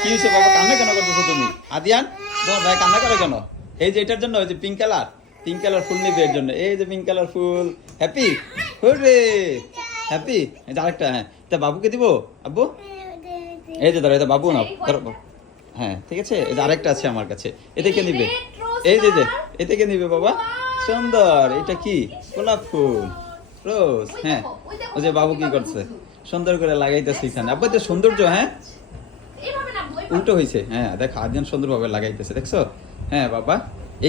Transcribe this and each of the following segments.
কি হয়েছে বাবা, কান্না কেন করতেছো তুমি? আদিয়ান, তোমার ভাই কান্না করে কেন? এই যে এটার জন্য ওই যে পিঙ্ক কালার পিঙ্ক কালার ফুল নিবে এর জন্য। এই যে পিঙ্ক কালার ফুল হ্যাপি হুরে হ্যাপি যে আরেকটা হ্যাঁ। তা বাবুকে দিব? আব্বু? এই যে ধরো এটা বাবু না ধরো। হ্যাঁ ঠিক আছে? যে আরেকটা আছে আমার কাছে এটা কে নিবে। এই যে এটা কে নিবে বাবা। সুন্দর, এটা কি? গোলাপ ফুল রোজ হ্যাঁ। ওই যে বাবু কি করছে? সুন্দর করে লাগাইতেছে এখানে। আব্বু, এটা সৌন্দর্য হ্যাঁ? উল্টো হয়েছে। হ্যাঁ দেখ, আদিয়ান সুন্দরভাবে লাগাইতেছে, দেখছ? হ্যাঁ বাবা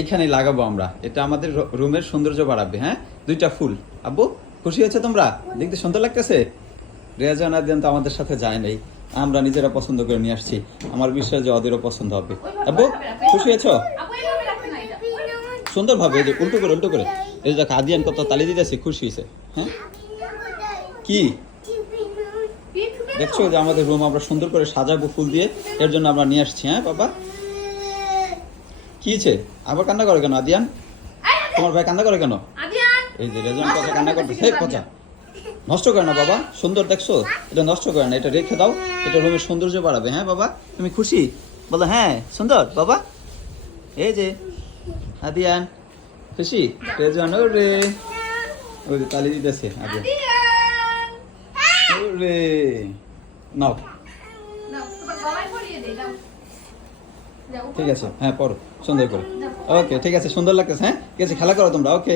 এখানে লাগাবো আমরা। এটা আমাদের রুমের সৌন্দর্য বাড়াবে হ্যাঁ? দুইটা ফুল। আব্বু, খুশি হয়েছে তোমরা? দেখতে সুন্দর লাগতেছে? রেয়াজান আদিয়ান তো আমাদের সাথে যায় নাই। আমরা নিজেরা পছন্দ করে নিয়ে আসছি। আমার বিশ্বাস যে ওদেরও পছন্দ হবে। আব্বু, খুশি হয়েছো? সুন্দরভাবে, এই যে উল্টো করে উল্টো করে। এই দেখো, আদিয়ান কত তালি দিতেছে, খুশি হয়েছে। হ্যাঁ? কি? দেখছ যে আমাদের রুম আমরা সুন্দর করে সাজাবো ফুল দিয়ে। এর জন্য আমরা নিয়ে আসছি হ্যাঁ বাবা? কি হয়েছে? আবার কান্না করে কেন আদিয়ান? তোমার ভাই কান্না করে কেন? এই যে রেজন পচা কান্না করতেছে পচা নষ্ট করে না বাবা? সুন্দর দেখছ? এটা নষ্ট করে না এটা রেখে দাও। এটা রুমের সৌন্দর্য বাড়াবে হ্যাঁ বাবা? তুমি খুশি? বলো হ্যাঁ সুন্দর বাবা? এই যে আদিয়ান। খুশি? রেজন রে ওই তালি দিতেছে আদিয়ান। রে নাও। নাও তোমার গলায় পরিয়ে দে দাও। যাও ঠিক আছে হ্যাঁ পড়ো সুন্দর করে। ওকে ঠিক আছে সুন্দর লাগতেছে হ্যাঁ? ঠিক আছে খেলা করো তোমরা ওকে